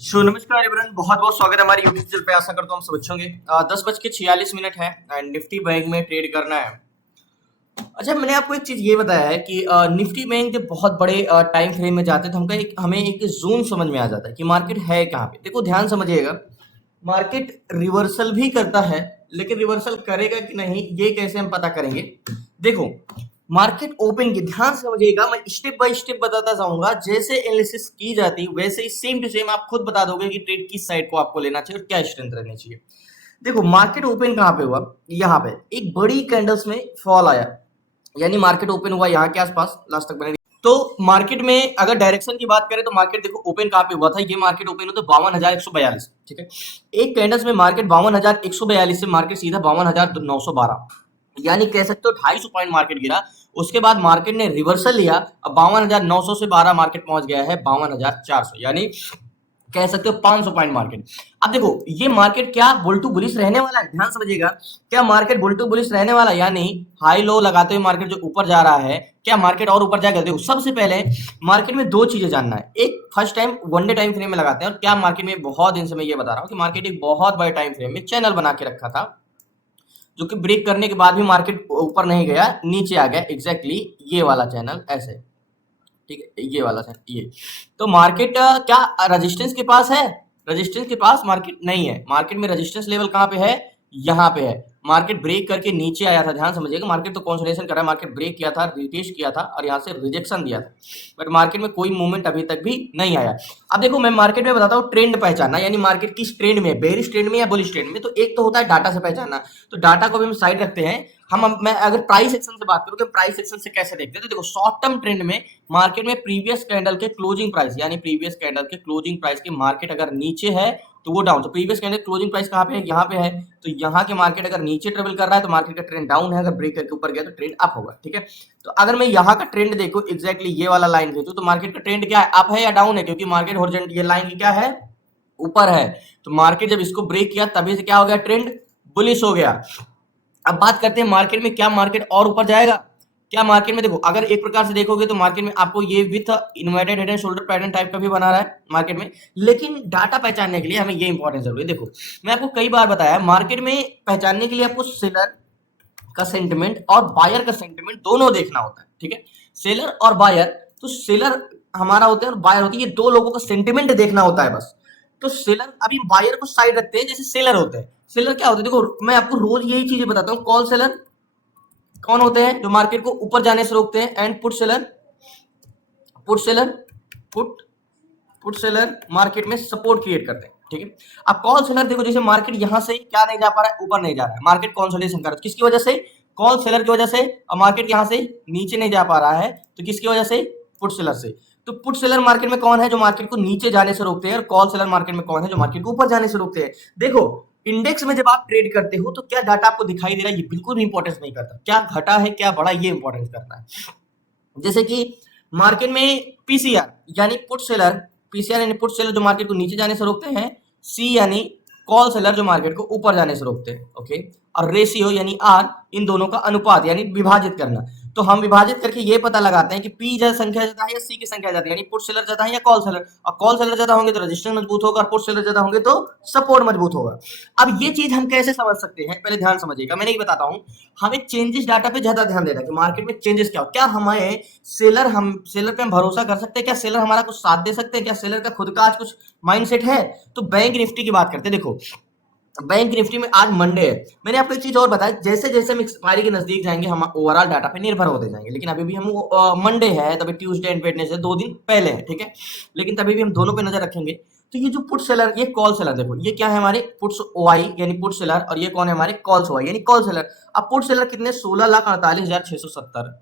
नमस्कार एवरीवन, बहुत बहुत स्वागत है हमारे यूट्यूब चैनल पे। आशा करता हूँ हम सब अच्छे होंगे। 10:46 है एंड निफ्टी बैंक में ट्रेड करना है। अच्छा, मैंने आपको एक चीज ये बताया है कि निफ्टी बैंक जब बहुत बड़े टाइम फ्रेम में जाते हैं तो हमें एक जोन समझ में आ जाता है कि मार्केट है कहाँ पे। देखो ध्यान समझिएगा, मार्केट रिवर्सल भी करता है, लेकिन रिवर्सल करेगा कि नहीं ये कैसे हम पता करेंगे। देखो, मार्केट ओपन की ध्यान से समझिएगा, मैं स्टेप बाय स्टेप बताता जाऊंगा। जैसे एनालिसिस की जाती है वैसे ही सेम टू सेम आप खुद बता दोगे कि ट्रेड किस साइड को आपको लेना चाहिए और क्या स्ट्रेंथ रहनी चाहिए। देखो, मार्केट ओपन कहाँ पे हुआ, यहाँ पे एक बड़ी कैंडल्स में फॉल आया, यानी मार्केट ओपन हुआ यहाँ के आसपास लास्ट तक बने। तो मार्केट में अगर डायरेक्शन की बात करें तो मार्केट देखो ओपन कहाँ पे हुआ था, ये मार्केट ओपन हुआ था 52,142। ठीक है, एक कैंडल्स में मार्केट 52,142 से मार्केट सीधा 52,912, यानी कह सकते हो 250 पॉइंट मार्केट गिरा। उसके बाद मार्केट ने रिवर्सल लिया, अब 52,900 से 12 मार्केट पहुंच गया है 52,400, यानी कह सकते हो 500 पॉइंट मार्केट। अब देखो ये मार्केट क्या बुल टू बुलिश रहने वाला है, ध्यान समझिएगा। क्या मार्केट बुल टू बुलिश रहने वाला है, यानी हाई लो लगाते हुए मार्केट जो ऊपर जा रहा है, क्या मार्केट और ऊपर जाएगा। देखो सबसे पहले मार्केट में दो चीजें जानना है। एक, first time one day time frame में लगाते हैं, और क्या मार्केट में बहुत दिन से मैं ये बता रहा हूँ कि मार्केट एक बहुत बड़े टाइम फ्रेम में चैनल बना के रखा था, जो कि ब्रेक करने के बाद भी मार्केट ऊपर नहीं गया, नीचे आ गया। एग्जैक्टली ये वाला चैनल ऐसे, ठीक है, ये वाला चैनल ये। तो मार्केट क्या रेजिस्टेंस के पास है? रेजिस्टेंस के पास मार्केट नहीं है। मार्केट में रेजिस्टेंस लेवल कहाँ पे है? यहाँ पे है। मार्केट ब्रेक करके नीचे आया था, ध्यान समझिएगा। मार्केट तो कंसोलिडेशन कर रहा है, मार्केट ब्रेक किया था, रिटेस्ट किया था और यहाँ से रिजेक्शन दिया था, बट मार्केट में कोई मूवमेंट अभी तक भी नहीं आया। अब देखो मैं मार्केट में बताता हूँ ट्रेंड पहचानना, यानी मार्केट किस ट्रेंड में, बेरिश ट्रेंड में या बुलिश ट्रेंड में। तो एक तो होता है डाटा से पहचानना, तो डाटा को भी हम साइड रखते हैं। मैं अगर प्राइस एक्शन से बात करूं तो प्राइस एक्शन से कैसे देखते हैं, तो देखो शॉर्ट टर्म ट्रेंड में मार्केट में प्रीवियस कैंडल के क्लोजिंग प्राइस, यानी प्रीवियस कैंडल के क्लोजिंग प्राइस की मार्केट अगर नीचे है तो वो डाउन। तो प्रीवियस कैंडल क्लोजिंग प्राइस कहाँ पे है? यहाँ पे है। तो यहाँ के मार्केट अगर नीचे ट्रेवल कर रहा है तो मार्केट का ट्रेंड डाउन है, अगर ब्रेक करके ऊपर गया तो ट्रेंड अप होगा। ठीक है, तो अगर मैं यहाँ का ट्रेंड देखूं, एग्जैक्टली ये वाला लाइन खींचूं, तो मार्केट का ट्रेंड क्या है, अप है या डाउन है? क्योंकि मार्केट हॉरिजॉन्टल, ये लाइन की क्या है, ऊपर है। तो मार्केट जब इसको ब्रेक किया तभी से क्या हो गया, ट्रेंड बुलिश हो गया। अब बात करते हैं मार्केट में, क्या मार्केट और ऊपर जाएगा? क्या मार्केट में देखो, अगर एक प्रकार से देखोगे तो मार्केट में आपको ये with inverted head and shoulder pattern type का भी बना रहा है मार्केट में, लेकिन डाटा पहचानने के लिए हमें ये इंपॉर्टेंस जरूरी है। देखो मैं आपको कई बार बताया, मार्केट में पहचानने के लिए आपको सेलर का सेंटिमेंट और बायर का सेंटिमेंट दोनों देखना होता है। ठीक है, सेलर और बायर, तो सेलर हमारा होता है और बायर होती है, ये दो लोगों का सेंटिमेंट देखना होता है बस। तो सेलर, अभी बायर को साइड रखते हैं, जैसे सेलर होते हैं। सेलर क्या होते हैं, देखो मैं आपको रोज यही चीजें बताता हूँ। कॉल सेलर कौन होते हैं? जो मार्केट को ऊपर जाने से रोकते हैं। And put seller, put seller, put put seller market में सपोर्ट क्रिएट करते हैं। ठीक है, अब कॉल सेलर देखो, जैसे मार्केट यहां से क्या नहीं जा पा रहा है, ऊपर नहीं जा रहा है, मार्केट कंसोलिडेशन कर रहा है, किसकी वजह से? कॉल सेलर की वजह से। और मार्केट यहां से नीचे नहीं जा पा रहा है, तो किसकी वजह से? पुट सेलर से। तो पुट सेलर मार्केट में कौन है, जो मार्केट को नीचे जाने से रोकते हैं, और कॉल सेलर मार्केट में कौन है, जो मार्केट को ऊपर जाने से रोकते हैं। देखो इंडेक्स में जब आप ट्रेड करते हो तो क्या डाटा आपको दिखाई दे रहा है, ये बिल्कुल भी इंपॉर्टेंस नहीं करता। क्या घटा है क्या बढ़ा, ये इंपॉर्टेंस करता है। जैसे कि मार्केट में पीसीआर यानी पुट सेलर, पीसीआर यानी पुट सेलर जो मार्केट को नीचे जाने से रोकते हैं, सी यानी कॉल सेलर जो मार्केट को ऊपर जाने से रोकते हैं। ओके, और रेशियो यानी आर, इन दोनों का अनुपात यानी विभाजित करना। तो हम विभाजित करके ये पता लगाते हैं कि पी ज्यादा संख्या ज्यादा है या सी की संख्या ज्यादा है, यानी पुट सेलर ज्यादा है या कॉल सेलर। और कॉल सेलर ज्यादा होंगे तो रजिस्टेंस मजबूत होगा, और पुट सेलर ज्यादा होंगे तो सपोर्ट मजबूत होगा। अब ये चीज हम कैसे समझ सकते हैं, पहले ध्यान समझिएगा, मैंने ये बताता हूँ। हमें चेंजेस डाटा पे ज्यादा ध्यान देना है कि मार्केट में चेंजेस क्या हो। क्या हमें सेलर पे हम भरोसा कर सकते हैं? क्या सेलर हमारा कुछ साथ दे सकते हैं? क्या सेलर का खुद का आज कुछ माइंडसेट है? तो बैंक निफ्टी की बात करते हैं। देखो बैंक निफ्टी में आज मंडे है, मैंने आपको एक चीज और बताया, जैसे जैसे हम एक्सपायरी के नजदीक जाएंगे हम ओवरऑल डाटा पे निर्भर होते जाएंगे, लेकिन अभी भी हम मंडे है, तभी ट्यूसडे एंड वेडनेसडे 2 दिन पहले है। ठीक है, लेकिन तभी भी हम दोनों पे नजर रखेंगे। तो ये जो पुट सेलर, ये कॉल सेलर, देखो ये क्या है, हमारे पुट्स ओआई यानी पुट सेलर, और ये कौन है, हमारे कॉल्स ओआई यानी कॉल सेलर। अब पुट सेलर कितने, 16,48,670,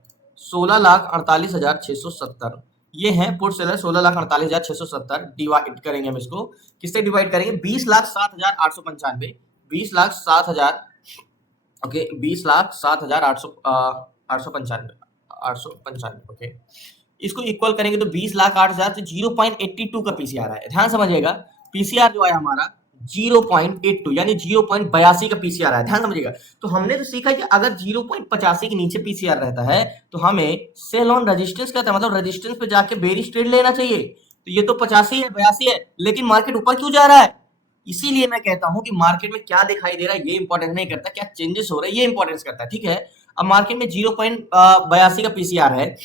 16,48,670 ये है पुट सेलर, 16,48,670। डिवाइड करेंगे हम इसको, किससे डिवाइड करेंगे, 20,07,895, 20,07,000, ओके, 20,07,895, 895। ओके, इसको इक्वल करेंगे तो 20,08,000 से 0.82 का पीसीआर है। ध्यान समझिएगा, पीसीआर जो है हमारा 0.82 यानी 0.82 का पीसीआर है। ध्यान समझिएगा, तो हमने तो सीखा कि अगर 0.85 के नीचे पीसीआर रहता है तो हमें सेल ऑन रेजिस्टेंस कहता है, मतलब रेजिस्टेंस पे जाके बेरिश ट्रेड लेना चाहिए। तो ये तो 85 है, 82 है, लेकिन मार्केट ऊपर क्यों जा रहा है? इसीलिए मैं कहता हूं कि मार्केट में क्या दिखाई दे रहा है ये इंपॉर्टेंस नहीं करता, क्या चेंजेस हो रहे हैं ये इंपॉर्टेंस करता है। ठीक है, अब मार्केट में 0.82 का पीसीआर है,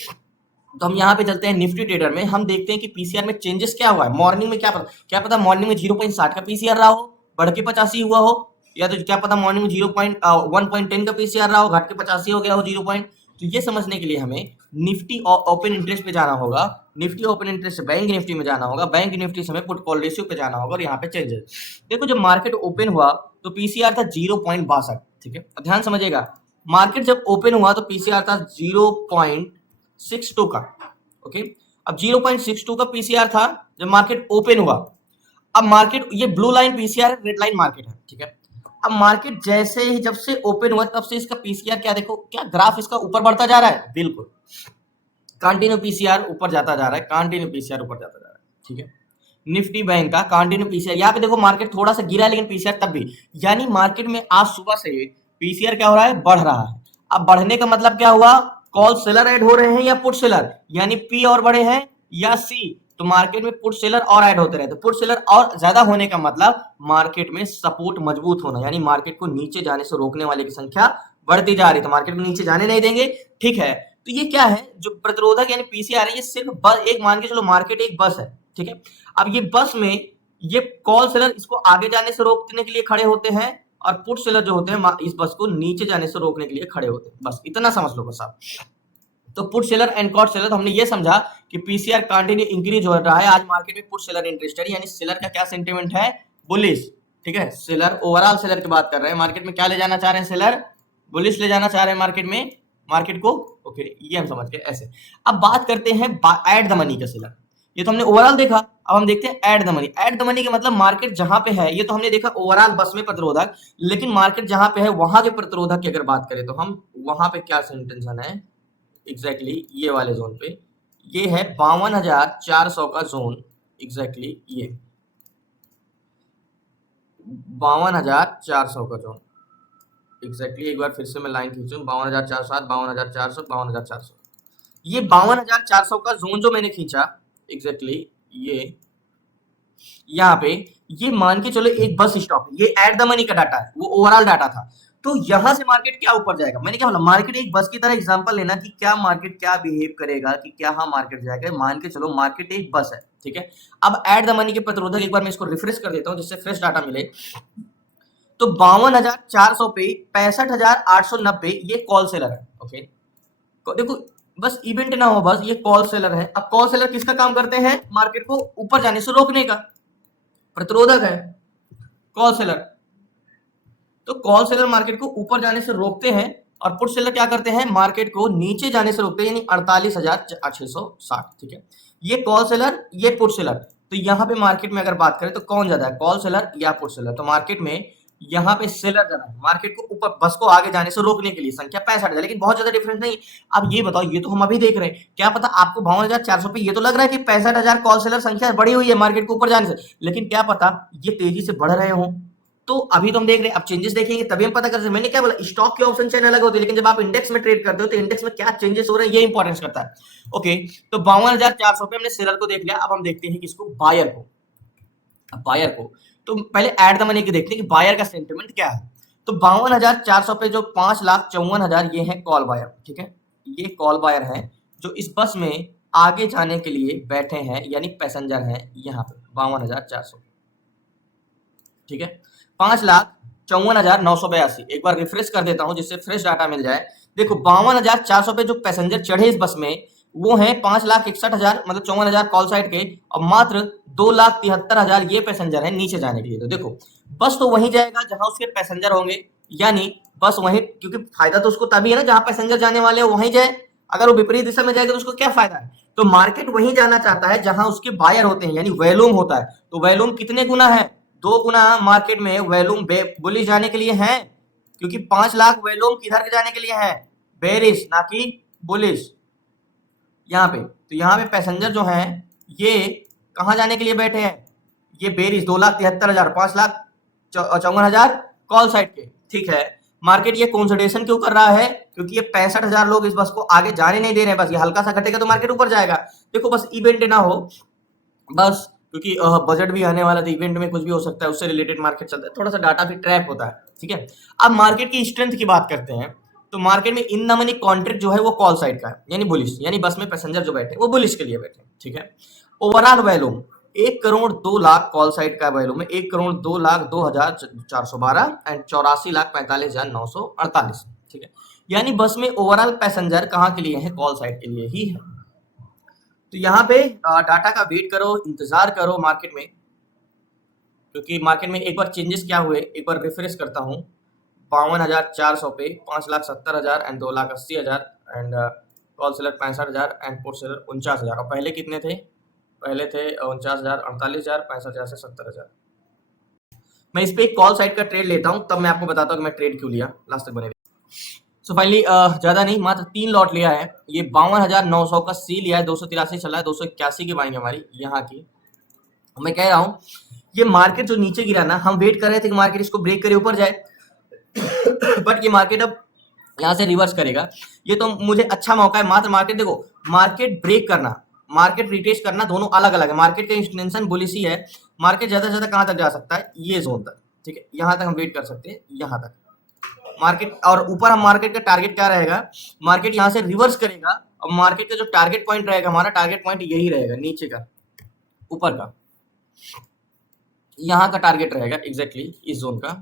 तो हम यहाँ पे चलते हैं निफ्टी ट्रेडर में, हम देखते हैं कि पीसीआर में चेंजेस क्या हुआ है। मॉर्निंग में क्या पता मॉर्निंग में 0.60 का पीसीआर रहा हो, बढ़ के 85 हुआ हो, या तो क्या पता मॉर्निंग में 1.10 का पीसीआर रहा हो, घट के 85 हो गया हो 0 पॉइंट। तो ये समझने के लिए हमें निफ्टी ओपन इंटरेस्ट पे जाना होगा, निफ्टी ओपन इंटरेस्ट से बैंक निफ्टी में जाना होगा, बैंक निफ्टी से हमें पुट कॉल रेशियो पे जाना होगा, और यहाँ पे चेंजेस देखो। जब मार्केट ओपन हुआ तो पीसीआर था 0.62। ठीक है, ध्यान समझिएगा, मार्केट जब ओपन हुआ तो पीसीआर था 0.62 का। ओके, अब 0.62 का पीसीआर था जब मार्केट ओपन हुआ। अब मार्केट, ये ब्लू लाइन पीसीआर है, रेड लाइन मार्केट है। ठीक है, अब मार्केट जैसे ही जब से ओपन हुआ तब से इसका पीसीआर क्या देखो, क्या ग्राफ इसका ऊपर बढ़ता जा रहा है, बिल्कुल कंटिन्यू पीसीआर ऊपर जाता जा रहा है, कंटिन्यू पीसीआर ऊपर जाता जा रहा है। ठीक है, निफ्टी बैंक का कंटिन्यू पीसीआर, यहाँ पे देखो मार्केट थोड़ा सा गिरा है लेकिन पीसीआर तब भी, यानी मार्केट में आज सुबह से पीसीआर क्या हो रहा है, बढ़ रहा है। अब बढ़ने का मतलब क्या हुआ, कॉल सेलर ऐड हो रहे हैं या पुट सेलर, यानी पी और बड़े हैं या सी, तो मार्केट में पुट सेलर और ऐड होते रहते। पुट सेलर और ज्यादा होने का मतलब मार्केट में सपोर्ट मजबूत होना, यानी मार्केट को नीचे जाने से रोकने वाले की संख्या बढ़ती जा रही, तो मार्केट को नीचे जाने नहीं देंगे। ठीक है, तो ये क्या है, जो प्रतिरोधक यानी पीसीआर है, ये सिर्फ बस एक, मान के चलो मार्केट एक बस है। ठीक है, अब ये बस में ये कॉल सेलर इसको आगे जाने से रोकने के लिए खड़े होते हैं, और पुट सेलर जो होते हैं इस बस को नीचे जाने से रोकने के लिए खड़े होते हैं। बस इतना समझ लो बस आप। तो put seller and call seller, तो हमने ये समझा कि पीसीआर कंटिन्यू इंक्रीज हो रहा है आज मार्केट में, पुट सेलर इंटरेस्टेड, यानी सेलर का क्या सेंटीमेंट है, बुलिश। ठीक है, सेलर ओवरऑल सेलर की बात कर रहे हैं, मार्केट में क्या ले जाना चाह रहे हैं, सेलर बुलिश ले जाना चाह रहे हैं मार्केट में, मार्केट को। ओके, ये हम समझ गए ऐसे। अब बात करते हैं एड द मनी का सेलर, ये तो हमने ओवरऑल देखा, अब हम देखते हैं add the money. Add the money का मतलब मार्केट जहां पे है, ये तो हमने देखा ओवरऑल बस में प्रतिरोधक, लेकिन मार्केट जहां पे है वहां के प्रतिरोधक की अगर बात करें तो हम वहां पे क्या सेंटेंशन है एग्जैक्टली ये वाले जोन पे, ये है 52,400 का जोन, एग्जैक्टली ये 52,400 का जोन, एग्जैक्टली एक बार फिर से मैं लाइन खींचूं, 52,407, 52,400, 52,400, ये 52,400 का जोन जो मैंने खींचा एग्जैक्टली ये यहाँ पे, ये मान के चलो एक बस स्टॉप है, ये एट द मनी का डाटा है, वो ओवरऑल डाटा था। तो यहां से मार्केट क्या ऊपर जाएगा, मैंने क्या बोला, मार्केट एक बस की तरह एग्जांपल लेना कि क्या मार्केट क्या बिहेव करेगा, कि क्या हाँ मार्केट जाएगा, मान के चलो मार्केट एक बस है। ठीक है, अब एट द मनी के प्रतिरोधक एक बार मैं इसको रिफ्रेश कर देता हूं जिससे फ्रेश डाटा मिले। तो 52,400 पे 65,890 ये कॉल सेलर है। ओके, देखो बस इवेंट ना हो, बस ये कॉल सेलर है। अब कॉल सेलर किसका काम करते हैं, मार्केट को ऊपर जाने से रोकने का, प्रतिरोधक है कॉल सेलर। तो कॉल सेलर मार्केट को ऊपर जाने से रोकते हैं, और पुट सेलर क्या करते हैं, मार्केट को नीचे जाने से रोकते हैं, यानी 48,660। ठीक है, ये कॉल सेलर ये पुट सेलर। तो यहाँ पे मार्केट में अगर बात करें तो कौन ज्यादा है, कॉल सेलर या पुट सेलर, तो मार्केट में यहाँ पे सेलर ज्यादा है, मार्केट को ऊपर बस को आगे जाने से रोकने के लिए संख्या 65 है, लेकिन बहुत ज्यादा डिफरेंस नहीं। अब ये बताओ, ये तो हम अभी देख रहे हैं, क्या पता आपको 52,400 पे ये तो लग रहा है कि 65,000 कॉल सेलर संख्या बढ़ी हुई है मार्केट को ऊपर जाने से, लेकिन क्या पता ये तेजी से बढ़ रहे हो। तो अभी तो हम देख रहे हैं, अब चेंजेस देखेंगे तभी हम पता कर सकते हैं। मैंने क्या बोला, स्टॉक के ऑप्शन चेन अलग होते हैं, लेकिन जब आप इंडेक्स में ट्रेड करते हो तो इंडेक्स में क्या चेंजेस हो रहे हैं ये इंपॉर्टेंस करता है। ओके, तो 52,400 पे हमने सेलर को देख लिया, अब हम देखते हैं किसको, बायर को। अब बायर को तो पहले ऐड द मनी के देखते हैं कि बायर का सेंटिमेंट क्या है। तो 52,400 पे जो 5,54,000 ये है कॉल बायर। ठीक है, ये कॉल बायर है जो इस बस में आगे जाने के लिए बैठे हैं, यानी पैसेंजर हैं यहाँ पे 52,400। ठीक है, 5,54,982, एक बार रिफ्रेश कर देता हूं जिससे फ्रेश डाटा मिल जाए। देखो 52,400 पे जो पैसेंजर चढ़े इस बस में वो है 5,61,000, मतलब 54,000 कॉल साइड के, और मात्र 2,73,000 ये पैसेंजर है नीचे जाने के लिए। तो देखो बस तो वहीं जाएगा जहां उसके पैसेंजर होंगे, यानी बस वहीं, क्योंकि फायदा तो उसको तभी है ना जहां पैसेंजर जाने वाले हो वहीं जाए, अगर वो विपरीत दिशा में जाएगा तो उसको क्या फायदा है। तो मार्केट वहीं जाना चाहता है जहां उसके बायर होते हैं, यानी वैल्यूम होता है। तो वैल्यूम कितने गुना है, 2 गुना मार्केट में वैल्यूम बुलिश जाने के लिए है, क्योंकि 5 लाख वैल्यूम किधर जाने के लिए है, बेरिश ना कि बुलिश यहाँ पे। तो यहाँ पे पैसेंजर जो हैं ये कहाँ जाने के लिए बैठे हैं, ये बेरिश 2,73,000, 5,54,000 कॉल साइड के। ठीक है, मार्केट ये कंसोलिडेशन क्यों कर रहा है, क्योंकि ये 65,000 लोग इस बस को आगे जाने नहीं दे रहे हैं, बस ये हल्का सा घटेगा तो मार्केट ऊपर जाएगा। देखो बस इवेंट ना हो, बस क्योंकि बजट भी आने वाला था, इवेंट में कुछ भी हो सकता है, उससे रिलेटेड मार्केट चलता है, थोड़ा सा डाटा भी ट्रैप होता है, ठीक है। अब मार्केट की स्ट्रेंथ की बात करते हैं, तो मार्केट में इन द मनी कॉन्ट्रैक्ट जो है वो कॉल साइड का है, यानी बुलिश, यानी बस में पैसेंजर जो बैठे वो बुलिश के लिए बैठे, ठीक है। Overall volume 1 crore 2 lakh call side का वैल्यूम है, 1 करोड़ 2 लाख 2 हजार 412 एंड 84 लाख 45 हजार 948, ठीक है। यानी बस में ओवरऑल पैसेंजर कहाँ के लिए है, कॉल साइड के लिए ही है। तो यहाँ पे डाटा का वेट करो, इंतजार करो मार्केट में, क्योंकि मार्केट में एक बार चेंजेस क्या हुए, एक बार रिफ्रेश करता हूँ। 52,400 पे 5,70,000 and 2,80,000 and call seller 65,000 and put seller 49,000, और पहले कितने थे, पहले थे 49,000, 48,000, 65,000 से 70,000। मैं इस पे एक कॉल साइड का ट्रेड लेता हूँ, तब मैं आपको बताता हूँ कि मैं ट्रेड क्यों लिया, लास्ट तक बने रहिए। सो फाइनली ज्यादा नहीं, मात्र 3 लॉट लिया है। ये 52,900 का सी लिया है, 283 चला है, 281 की बाइंग हमारी यहाँ की। मैं कह रहा हूँ ये मार्केट जो नीचे गिरा ना, हम वेट कर रहे थे कि मार्केट इसको ब्रेक करे ऊपर जाए बट ये मार्केट अब यहाँ से रिवर्स करेगा, ये तो मुझे अच्छा मौका है। मात्र मार्केट देखो, मार्केट ब्रेक करना, मार्केट रिटेस्ट करना, दोनों अलग अलग है। मार्केट का इंटेंशन बुलिश ही है, मार्केट ज्यादा से ज्यादा कहाँ तक जा सकता है, ये जोन तक, ठीक है। यहाँ तक हम वेट कर सकते हैं, यहाँ तक मार्केट, और ऊपर हम मार्केट का टारगेट क्या रहेगा, मार्केट यहाँ से रिवर्स करेगा, और मार्केट का जो टारगेट पॉइंट रहेगा, हमारा टारगेट पॉइंट यही रहेगा, नीचे का, ऊपर का, यहाँ का टारगेट रहेगा एग्जैक्टली इस जोन का।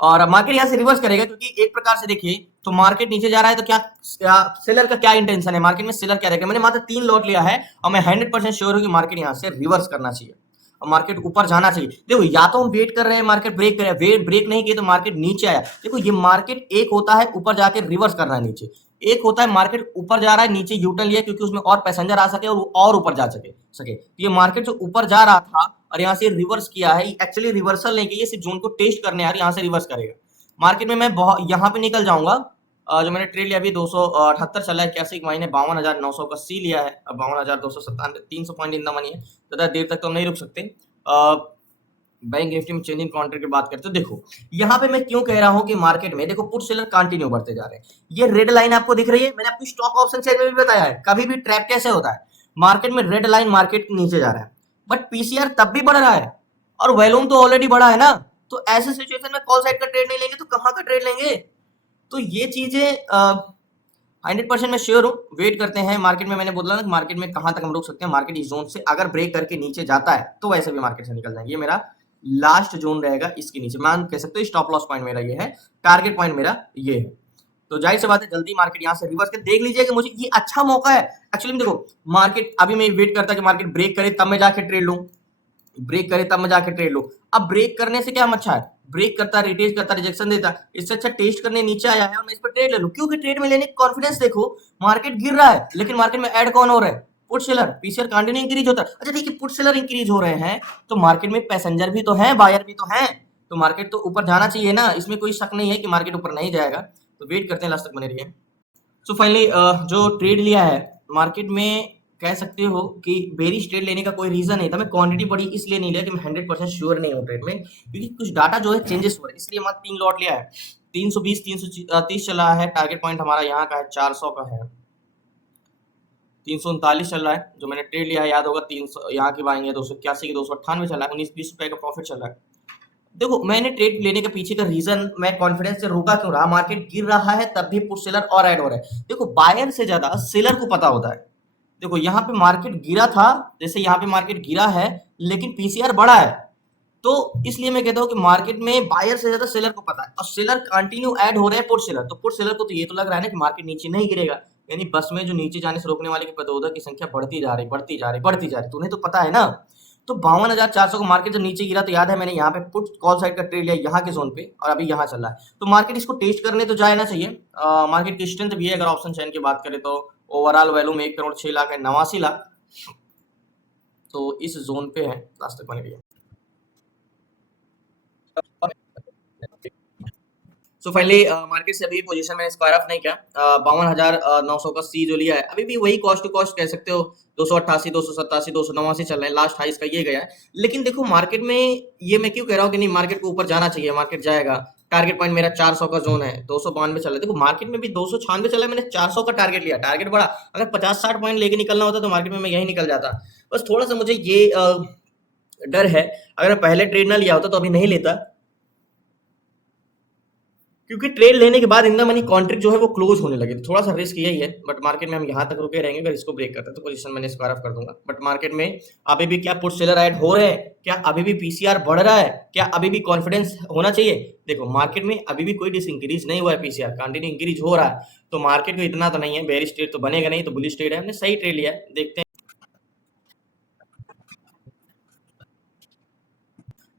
और मार्केट यहाँ से रिवर्स करेगा, क्योंकि एक प्रकार से देखिए तो मार्केट नीचे जा रहा है, तो क्या सेलर का क्या इंटेंशन है, मार्केट में सेलर क्या रहेगा। मैंने मात्र 3 लॉट लिया है, और मैं 100% श्योर हूँ कि मार्केट यहाँ से रिवर्स करना चाहिए और मार्केट ऊपर जाना चाहिए। देखो, या तो हम वेट कर रहे हैं मार्केट ब्रेक करे, वेट ब्रेक नहीं किए तो मार्केट नीचे आया। देखो, ये मार्केट एक होता है ऊपर जाके रिवर्स कर रहा है नीचे, एक होता है मार्केट ऊपर जा रहा है नीचे यूटर्न लिया क्योंकि उसमें और पैसेंजर आ सके और ऊपर जा सके। ये मार्केट जो ऊपर जा रहा था और यहाँ से रिवर्स किया है, एक्चुअली रिवर्सल नहीं किया, सिर्फ जोन को टेस्ट करने आ रही, यहाँ से रिवर्स करेगा मार्केट में। मैं बहुत यहाँ पे निकल जाऊंगा। जो मैंने ट्रेड लिया अभी 278 चला है, 81 की महीने 52,900 का सी लिया है, 52,297, 300 पॉइंट इन द मनी है, ज्यादा देर तक तो हम नहीं रुक सकते। बैंक निफ्टी में चेंजिंग कॉन्ट्रैक्ट की बात करते हो, देखो यहाँ पे मैं क्यों कह रहा हूँ कि मार्केट में देखो पुट सेलर कंटिन्यू बढ़ते जा रहे हैं। ये रेड लाइन आपको दिख रही है, मैंने आपको स्टॉक ऑप्शन चेन में भी बताया है, कभी भी ट्रैप कैसे होता है, मार्केट में रेड लाइन मार्केट नीचे जा रहा है, बट पीसीआर तब भी बढ़ रहा है और वॉल्यूम तो ऑलरेडी बढ़ा है ना। तो ऐसे सिचुएशन में कॉल साइड का ट्रेड नहीं लेंगे तो कहाँ का ट्रेड लेंगे। तो ये चीजें 100% मैं श्योर हूँ, वेट करते हैं मार्केट में। मैंने बोला ना मार्केट में कहाँ तक हम रुक सकते हैं, मार्केट इस जोन से अगर ब्रेक करके नीचे जाता है तो वैसे भी मार्केट से निकल जाएंगे। ये मेरा लास्ट जोन रहेगा, इसके नीचे मान कह सकते हो स्टॉप लॉस पॉइंट मेरा ये है, टारगेट पॉइंट मेरा ये है। तो जाहिर सी बात है जल्दी मार्केट यहाँ से रिवर्स कर देख लीजिए कि मुझे ये अच्छा मौका है। एक्चुअली देखो, मार्केट अभी मैं वेट करता कि मार्केट ब्रेक करे तब मैं जाके ट्रेड लूँ, ब्रेक करे तब मैं जाके ट्रेड लूँ। अब ब्रेक करने से क्या हम अच्छा है, ब्रेक करता, रिटेस्ट करता, रिजेक्शन देता, इससे अच्छा टेस्ट करने नीचे आया है और मैं इस पर ट्रेड ले लूं। क्योंकि ट्रेड में लेने की कॉन्फिडेंस देखो, मार्केट गिर रहा है लेकिन मार्केट में ऐड कौन हो रहा है, put seller, PCR continue increase होता है। अच्छा देखिए, पुट सेलर इंक्रीज हो रहे हैं तो मार्केट में पैसेंजर भी तो है, बायर भी तो है, तो मार्केट तो ऊपर जाना चाहिए ना, इसमें कोई शक नहीं है कि मार्केट ऊपर नहीं जाएगा। तो वेट करते हैं, लास्ट तक बने रहिए। सो फाइनली जो ट्रेड लिया है मार्केट में, कह सकते हो कि बेरिश ट्रेड लेने का कोई रीजन नहीं था। मैं क्वांटिटी बड़ी इसलिए नहीं लिया कि मैं 100% श्योर नहीं हूँ ट्रेड में, क्योंकि कुछ डाटा जो है चेंजेस हो रहे हैं, इसलिए मैं 3 लॉट लिया है। 320 330 चला है, टारगेट पॉइंट हमारा यहाँ का है 400 का है, 339 चल रहा है जो मैंने ट्रेड लिया है, याद होगा 300 यहाँ की बाइंग है, 281 की 298 चला है, 19-20 रुपए का प्रॉफिट चल रहा है। देखो, मैंने ट्रेड लेने के पीछे का रीजन, मैं कॉन्फिडेंस से रोका क्यों रहा, मार्केट गिर रहा है तब भी पुट सेलर और ऐड हो रहा है। देखो, बायर से ज्यादा सेलर को पता होता है। देखो यहाँ पे मार्केट गिरा था, जैसे यहाँ पे मार्केट गिरा है लेकिन पीसीआर बढ़ा है, तो इसलिए मैं कहता हूँ कि मार्केट में बायर से ज्यादा सेलर को पता है और सेलर कंटिन्यू ऐड हो रहे हैं पुट सेलर। तो पुट सेलर को तो ये तो लग रहा है ना कि मार्केट नीचे नहीं गिरेगा, यानी बस में जो नीचे जाने से रोकने वाले की प्रतिरोधक की संख्या बढ़ती जा रही, बढ़ती जा रही, बढ़ती जा रही, तुम्हें तो पता है ना। तो 52,400 को मार्केट जब नीचे गिरा तो याद है मैंने यहाँ पे पुट कॉल साइड का ट्रेड लिया यहाँ के जोन पे, और अभी यहाँ चल रहा है। तो मार्केट इसको टेस्ट करने तो जाना चाहिए। मार्केट की स्ट्रेंथ भी है, अगर ऑप्शन चैन की बात करें तो ओवरऑल वैल्यूम 1,06,00,000 है, 89 लाख, तो इस जोन पे है, लास्ट तक बने रहिए। सो फाइनली मार्केट से अभी पोजीशन मैंने स्क्वायर ऑफ नहीं किया। 52,900 का सी जो लिया है अभी भी वही कॉस्ट टू कॉस्ट कह सकते हो, 288, 287, 289 चल रहा है, लास्ट हाई इसका ये गया है। लेकिन देखो मार्केट में ये मैं क्यों कह रहा हूँ कि नहीं मार्केट को ऊपर जाना चाहिए, मार्केट जाएगा। टारगेट पॉइंट मेरा 400 का जोन है, 292 चल रहा है। देखो मार्केट में भी 296 चला है, मैंने 400 का टारगेट लिया, टारगेट बड़ा, अगर 50-60 पॉइंट लेके निकलना होता तो मार्केट में मैं यही निकल जाता। बस थोड़ा-सा मुझे ये डर है, अगर मैं पहले ट्रेड ना लिया होता तो अभी नहीं लेता। क्योंकि ट्रेड लेने के बाद इन द मनी कॉन्ट्रैक्ट जो है वो क्लोज होने लगे, तो थोड़ा सा रिस्क यही है। बट मार्केट में हम यहाँ तक रुके रहेंगे, अगर इसको ब्रेक करते हैं तो पोजीशन मैंने स्क्वायर ऑफ कर दूंगा। बट मार्केट में अभी भी क्या पुट सेलर ऐड हो रहे हैं, क्या अभी भी पीसीआर बढ़ रहा है, क्या अभी भी कॉन्फिडेंस होना चाहिए? देखो मार्केट में अभी भी कोई डिस इंक्रीज नहीं हुआ है, पीसीआर कंटिन्यू इंक्रीज हो रहा है, तो मार्केट को इतना तो नहीं है, बेरिश ट्रेड तो बनेगा नहीं, तो बुलिश ट्रेड है, हमने सही ट्रेड लिया है, देखते हैं।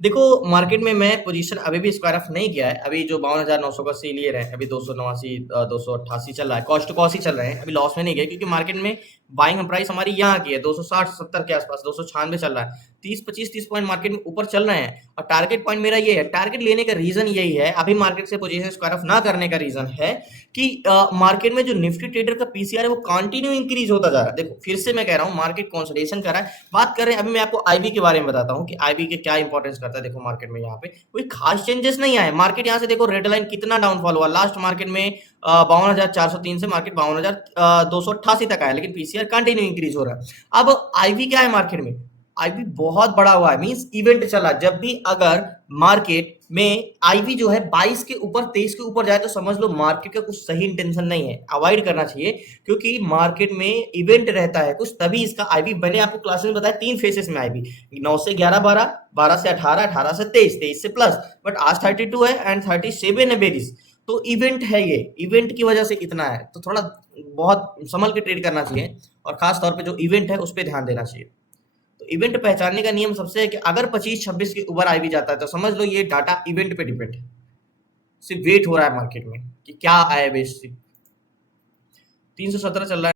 देखो मार्केट में मैं पोजीशन अभी भी स्क्वायर ऑफ नहीं किया है, अभी जो 52,900 का सी लिए रहे हैं, अभी 289 288 चल रहा है, कॉस्ट टू कॉस्ट ही चल रहे हैं, अभी लॉस में नहीं गए, क्योंकि मार्केट में बाइंग प्राइस हमारी यहाँ की है 260-70 के आसपास, 296 चल रहा है, 30 पॉइंट मार्केट में ऊपर चल रहे हैं। और टारगेट पॉइंट मेरा ये है, टारगेट लेने का रीजन यही है, अभी मार्केट से पोजीशन स्क्वायर ऑफ ना करने का रीजन है कि मार्केट में जो निफ्टी ट्रेडर का पीसीआर है वो कंटिन्यू इंक्रीज होता जा रहा है। देखो फिर से मैं कह रहा हूँ, मार्केट कंसोलिडेशन कर रहा है। बात कर रहे हैं, अभी मैं आपको आईबी के बारे में बताता हूँ कि आईबी के क्या इंपॉर्टेंस करता है। देखो मार्केट में यहाँ पे कोई खास चेंजेस नहीं आए, मार्केट यहाँ से देखो रेड लाइन कितना डाउनफॉल हुआ, लास्ट मार्केट में 52,403 से मार्केट 52,288 तक आया, लेकिन पीसीआर कंटिन्यू इंक्रीज हो रहा है। अब आईवी क्या है मार्केट में, आईवी बहुत बड़ा हुआ है, मींस इवेंट चला, जब भी अगर मार्केट में आईवी जो है 22 के ऊपर 23 के ऊपर जाए तो समझ लो मार्केट का कुछ सही इंटेंशन नहीं है, अवॉइड करना चाहिए, क्योंकि मार्केट में इवेंट रहता है कुछ, तभी इसका आईवी, मैंने आपको क्लास में बताया 3 फेसेस में आईवी, 9 से 11 12, 12 से 18, 18 से 23, 23 से प्लस, बट आज 32 है एंड 37 है बेरिस, तो इवेंट है, ये इवेंट की वजह से इतना है, तो थोड़ा बहुत संभल के ट्रेड करना चाहिए, और खास तौर पे जो इवेंट है उस पर ध्यान देना चाहिए। तो इवेंट पहचानने का नियम सबसे है कि अगर 25-26 के ऊपर आईवी जाता है तो समझ लो ये डाटा इवेंट पे डिपेंड है, सिर्फ वेट हो रहा है मार्केट में कि क्या आए, बेसिक 317 चल रहा है।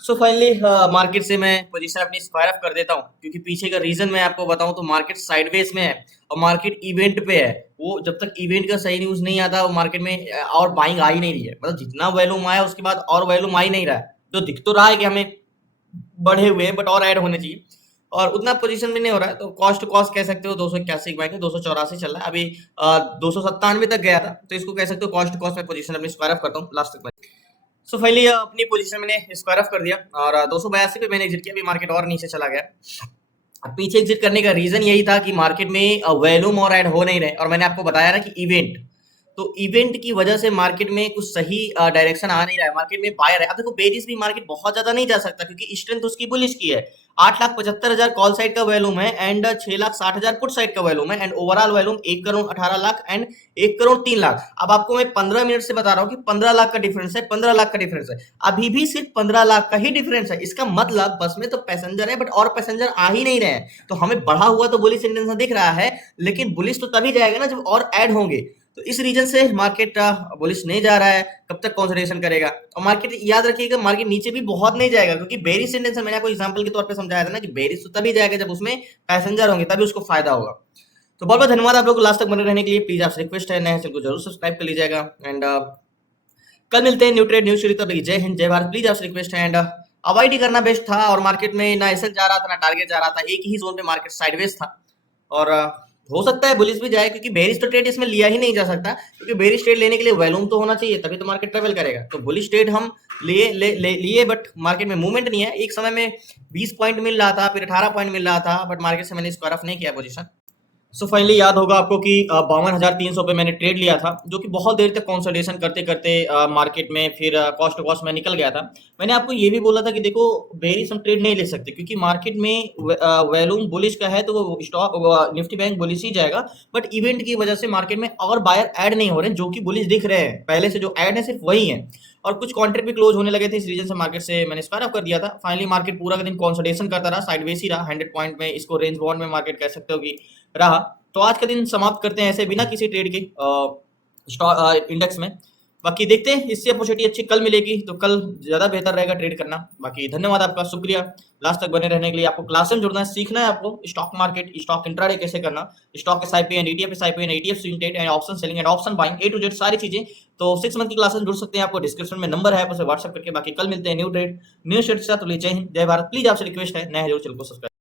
सो फाइनली मार्केट से मैं पोजीशन अपनी स्क्वायर ऑफ कर देता हूँ, क्योंकि पीछे का रीजन मैं आपको बताऊं तो मार्केट साइडवेज में है और मार्केट इवेंट पे है, वो जब तक इवेंट का सही न्यूज नहीं आता वो मार्केट में और बाइंग आ ही नहीं रही है, मतलब जितना वॉल्यूम आया उसके बाद और वॉल्यूम आ ही नहीं रहा है, तो दिख तो रहा है कि हमें बढ़े हुए हैं बट और ऐड होने चाहिए, और उतना पोजीशन में नहीं हो रहा है, तो कॉस्ट टू कॉस्ट कह सकते हो 281 बाइंग 284 चल रहा है, अभी 297 तक गया था, तो इसको कह सकते हो कॉस्ट टू कॉस्ट में पोजीशन अपनी स्क्वायर ऑफ करता हूँ लास्ट तक। सो फाइनली अपनी पोजीशन मैंने स्क्वायर ऑफ कर दिया और 282 पे मैंने एग्जिट किया, अभी मार्केट और नीचे चला गया। अब पीछे एग्जिट करने का रीजन यही था कि मार्केट में वॉल्यूम और ऐड हो नहीं रहे, और मैंने आपको बताया ना कि इवेंट, तो इवेंट की वजह से मार्केट में कुछ सही डायरेक्शन आ नहीं रहा है, मार्केट में बायर है। अब देखो बेरिस भी मार्केट बहुत ज्यादा नहीं जा सकता, क्योंकि स्ट्रेंथ उसकी बुलिश की है, 8,75,000 कॉल साइड का वैल्यूम है एंड 6,60,000 पुट साइड का वैल्यूम है, एंड ओवरऑल वैल्यूम 1,18,00,000 एंड 1,03,00,000। अब आपको मैं 15 मिनट से बता रहा हूँ कि 15 लाख का डिफरेंस है, 15 लाख का डिफरेंस है, अभी भी सिर्फ 15 लाख का ही डिफरेंस है। इसका मतलब बस में तो पैसेंजर है बट और पैसेंजर आ ही नहीं रहे हैं, तो हमें बढ़ा हुआ तो बुलिश इंटेंशन दिख रहा है, लेकिन बुलिश तो तभी जाएगा ना जब और ऐड होंगे, तो इस रीजन से मार्केट बुलिश नहीं जा रहा है। कब तक कंसोलिडेशन करेगा, और मार्केट याद रखिएगा मार्केट नीचे भी बहुत नहीं जाएगा, क्योंकि बेरिश इंटेंशन मैंने आपको एग्जांपल के तौर पे समझाया था ना कि बेरिश तो तभी जाएगा जब उसमें पैसेंजर होंगे, तभी उसको फायदा होगा। तो बहुत बहुत धन्यवाद आप लोग को लास्ट तक बने रहने के लिए, प्लीज आपसे रिक्वेस्ट है नए चैनल को जरूर सब्सक्राइब कर लीजिएगा, एंड कल मिलते हैं न्यू ट्रेड न्यू सीरीज, तब तक जय हिंद जय भारत, प्लीज आपसे रिक्वेस्ट है, एंड अवॉइड ही करना बेस्ट था, और मार्केट में ना एसएल जा रहा था ना टारगेट जा रहा था, एक ही जोन पे मार्केट साइडवेज था, और हो सकता है बुलिश भी जाए, क्योंकि बेरिश तो ट्रेड इसमें लिया ही नहीं जा सकता, क्योंकि बेरिश ट्रेड लेने के लिए वॉल्यूम तो होना चाहिए, तभी तो मार्केट ट्रेवल करेगा। तो बुलिश ट्रेड हम लिए बट मार्केट में मूवमेंट नहीं है, एक समय में 20 पॉइंट मिल रहा था, फिर 18 पॉइंट मिल रहा था, बट मार्केट से मैंने स्क्वायर ऑफ नहीं किया पोजीशन। सो फाइनली याद होगा आपको कि 52,300 पे मैंने ट्रेड लिया था, जो कि बहुत देर तक कंसोलिडेशन करते करते मार्केट में फिर कॉस्ट टू कॉस्ट में निकल गया था। मैंने आपको ये भी बोला था कि देखो बेरिश हम ट्रेड नहीं ले सकते क्योंकि मार्केट में वैल्यूम बुलिश का है तो वो स्टॉक निफ्टी बैंक बुलिश ही जाएगा। बट इवेंट की वजह से मार्केट में और बायर ऐड नहीं हो रहे हैं जो कि बुलिश दिख रहे हैं, पहले से जो ऐड है सिर्फ वही है। और कुछ कॉन्ट्रैक्ट भी क्लोज होने लगे थे, इस रीजन से मार्केट से मैंने स्क्वायर ऑफ कर दिया था। फाइनली मार्केट पूरा का दिन कंसोलिडेशन करता रहा, साइडवेज ही रहा, 100 पॉइंट में इसको रेंज बाउंड में मार्केट कह सकते हो कि रहा। तो आज का दिन समाप्त करते हैं ऐसे बिना किसी ट्रेड के स्टॉक इंडेक्स में। बाकी देखते हैं, इससे अपॉर्चुनिटी अच्छी कल मिलेगी तो कल ज़्यादा बेहतर रहेगा ट्रेड करना। बाकी धन्यवाद आपका, शुक्रिया लास्ट तक बने रहने के लिए। आपको क्लास में जुड़ना है, सीखना है आपको स्टॉक मार्केट, स्टॉक इंट्राडे कैसे करना, stock SIP and ETF SIP and ETF swing trade and option selling and option buying, A to Z सारी चीजें। तो 6 मंथ की क्लासेस जुड़ सकते हैं, आपको डिस्क्रिप्शन में नंबर है, आप उसे व्हाट्सएप करके। बाकी कल मिलते हैं न्यू ट्रेड न्यू शेयर के साथ। तो जय हिंद जय भारत। प्लीज आपसे रिक्वेस्ट है, नया है जरूर चैनल को सब्सक्राइब।